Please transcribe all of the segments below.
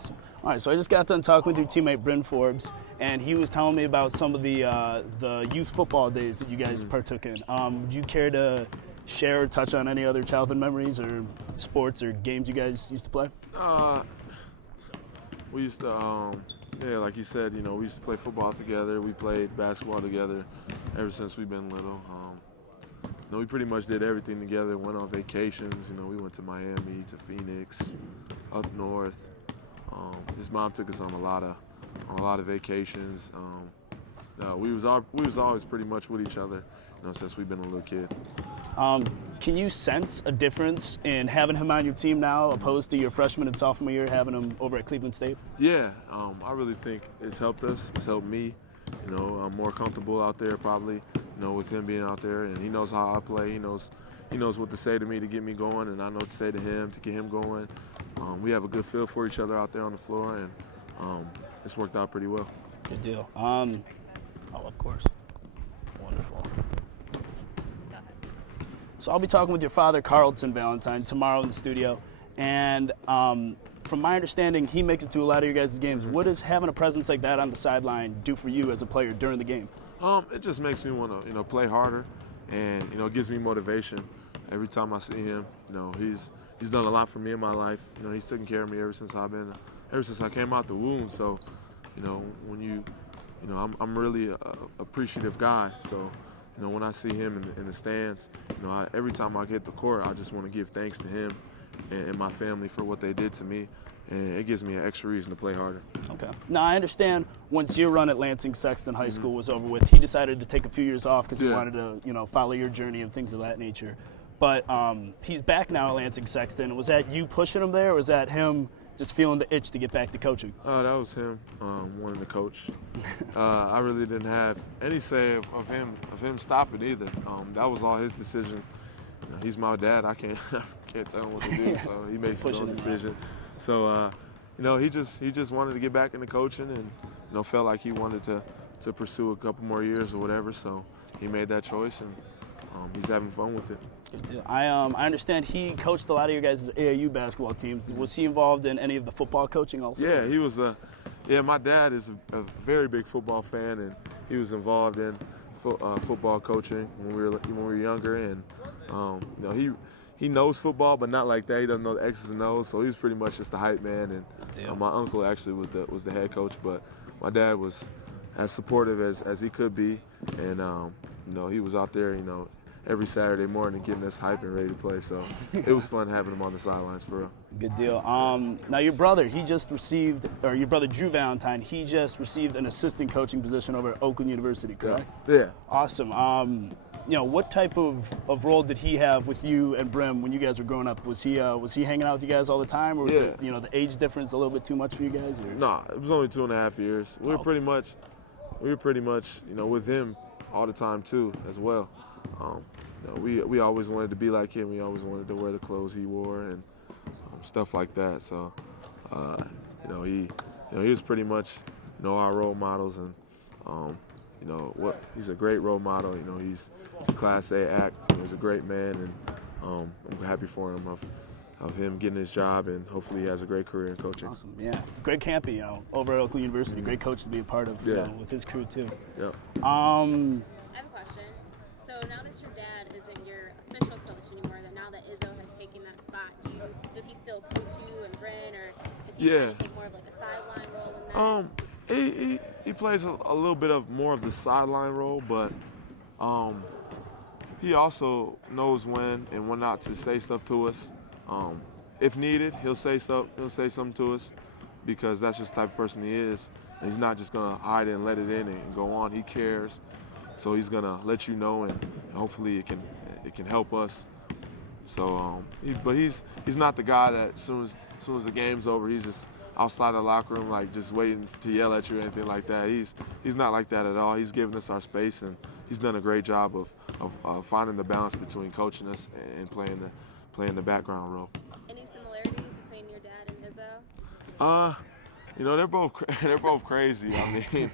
Awesome. All right, so I just got done talking with your teammate Bryn Forbes, and he was telling me about some of the youth football days that you guys partook in. Would you care to share or touch on any other childhood memories or sports or games you guys used to play? We used to, like you said, we used to play football together. We played basketball together ever since we've been little. We pretty much did everything together. Went on vacations. We went to Miami, to Phoenix, up north. His mom took us on a lot of vacations. We was always pretty much with each other, since we've been a little kid. Can you sense a difference in having him on your team now opposed to your freshman and sophomore year having him over at Cleveland State? Yeah, I really think it's helped us. It's helped me. I'm more comfortable out there probably, with him being out there, and he knows how I play. He knows what to say to me to get me going, and I know what to say to him to get him going. We have a good feel for each other out there on the floor, and it's worked out pretty well. Good deal. Of course. Wonderful. So I'll be talking with your father, Carlton Valentine, tomorrow in the studio, and from my understanding, he makes it to a lot of your guys' games. What does having a presence like that on the sideline do for you as a player during the game? It just makes me want to, play harder, and it gives me motivation. Every time I see him, he's done a lot for me in my life. He's taken care of me ever since I came out the womb. So, I'm really a appreciative guy. So, when I see him in the stands, every time I hit the court, I just want to give thanks to him and my family for what they did to me, and it gives me an extra reason to play harder. Okay. Now, I understand once your run at Lansing-Sexton High School was over with, he decided to take a few years off because he wanted to, follow your journey and things of that nature. But he's back now at Lansing-Sexton. Was that you pushing him there, or was that him just feeling the itch to get back to coaching? That was him wanting to coach. I really didn't have any say of him stopping either. That was all his decision. He's my dad. I can't tell him what to do. So he makes his own decision. So he just wanted to get back into coaching, and felt like he wanted to pursue a couple more years or whatever. So he made that choice, and he's having fun with it. Good deal. I understand he coached a lot of your guys' AAU basketball teams. Was he involved in any of the football coaching also? Yeah, he was. My dad is a very big football fan, and he was involved in football coaching when we were younger. And he knows football, but not like that. He doesn't know the X's and O's, so he was pretty much just the hype man. And my uncle actually was the head coach, but my dad was as supportive as he could be, and he was out there, every Saturday morning getting us hype and ready to play. So it was fun having him on the sidelines for real. Good deal. Now your brother, your brother Drew Valentine, he just received an assistant coaching position over at Oakland University, correct? Yeah. Awesome. What type of role did he have with you and Bryn when you guys were growing up? Was he hanging out with you guys all the time, or was it the age difference a little bit too much for you guys? Or? No, it was only 2.5 years. We were pretty much with him all the time too, as well. We always wanted to be like him. We always wanted to wear the clothes he wore and stuff like that. So, he was pretty much, our role models, and he's a great role model. He's a Class A act. He's a great man, and I'm happy for him of him getting his job, and hopefully he has a great career in coaching. Awesome, yeah. Greg Campy, over at Oakland University, great coach to be a part of, with his crew too. Yep. I have a question. So now that your dad isn't your official coach anymore, that now that Izzo has taken that spot, does he still coach you and Bryn, or is he trying to take more of like a sideline role in that? He plays a little bit of more of the sideline role, but he also knows when and when not to say stuff to us. If needed, he'll say something to us, because that's just the type of person he is. And he's not just gonna hide it and let it in and go on. He cares, so he's gonna let you know, and hopefully it can help us. So, but he's not the guy that as soon as the game's over, he's just outside the locker room, like just waiting to yell at you or anything like that. He's not like that at all. He's given us our space, and he's done a great job of finding the balance between coaching us and playing the background role. Any similarities between your dad and Izzo? They're both crazy. I mean,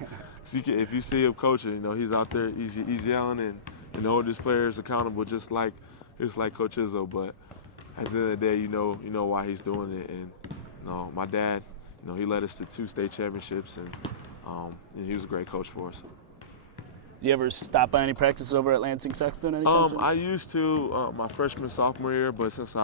if you see him coaching, he's out there, he's yelling and holding his players accountable, just like Coach Izzo. But at the end of the day, you know why he's doing it. And my dad, You know, he led us to 2 state championships, and he was a great coach for us. Do you ever stop by any practices over at Lansing Sexton anytime soon? I used to my freshman, sophomore year, but since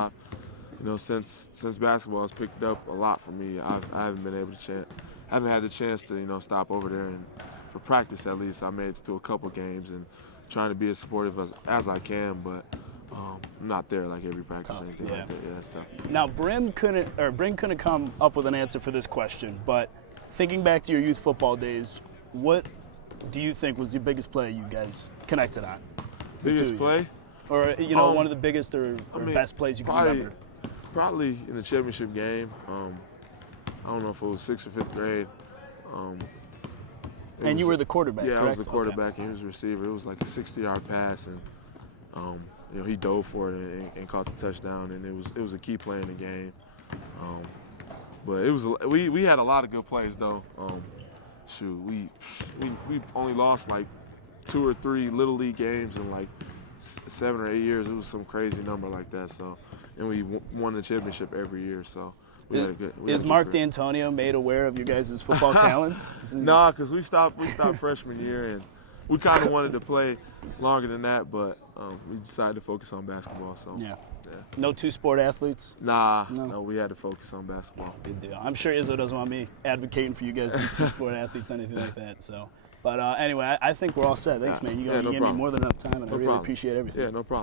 basketball has picked up a lot for me, I haven't been able to haven't had the chance to stop over there, and for practice at least I made it to a couple games and trying to be as supportive as I can, but I'm not there like every practice or anything like that. Yeah, that's tough. Now Bryn couldn't come up with an answer for this question, but thinking back to your youth football days, what do you think was the biggest play you guys connected on? Biggest play? Or one of the biggest or best plays you can remember? Probably in the championship game. I don't know if it was 6th or 5th grade. And you were the quarterback, Yeah, correct? I was the quarterback, and he was the receiver. It was like a 60-yard pass, and he dove for it and caught the touchdown, and it was a key play in the game. But it was we had a lot of good plays though. We only lost like 2 or 3 little league games in like 7 or 8 years. It was some crazy number like that. So, and we won the championship every year. So. Is Mark D'Antonio made aware of you guys' football talents? Nah, because we stopped freshman year, and we kind of wanted to play longer than that, but we decided to focus on basketball. So yeah. No 2-sport athletes? No, we had to focus on basketball. Good deal. I'm sure Izzo doesn't want me advocating for you guys to be 2-sport athletes, anything like that. So, but anyway, I think we're all set. Thanks, man. You gave me more than enough time, and I really appreciate everything. Yeah, no problem.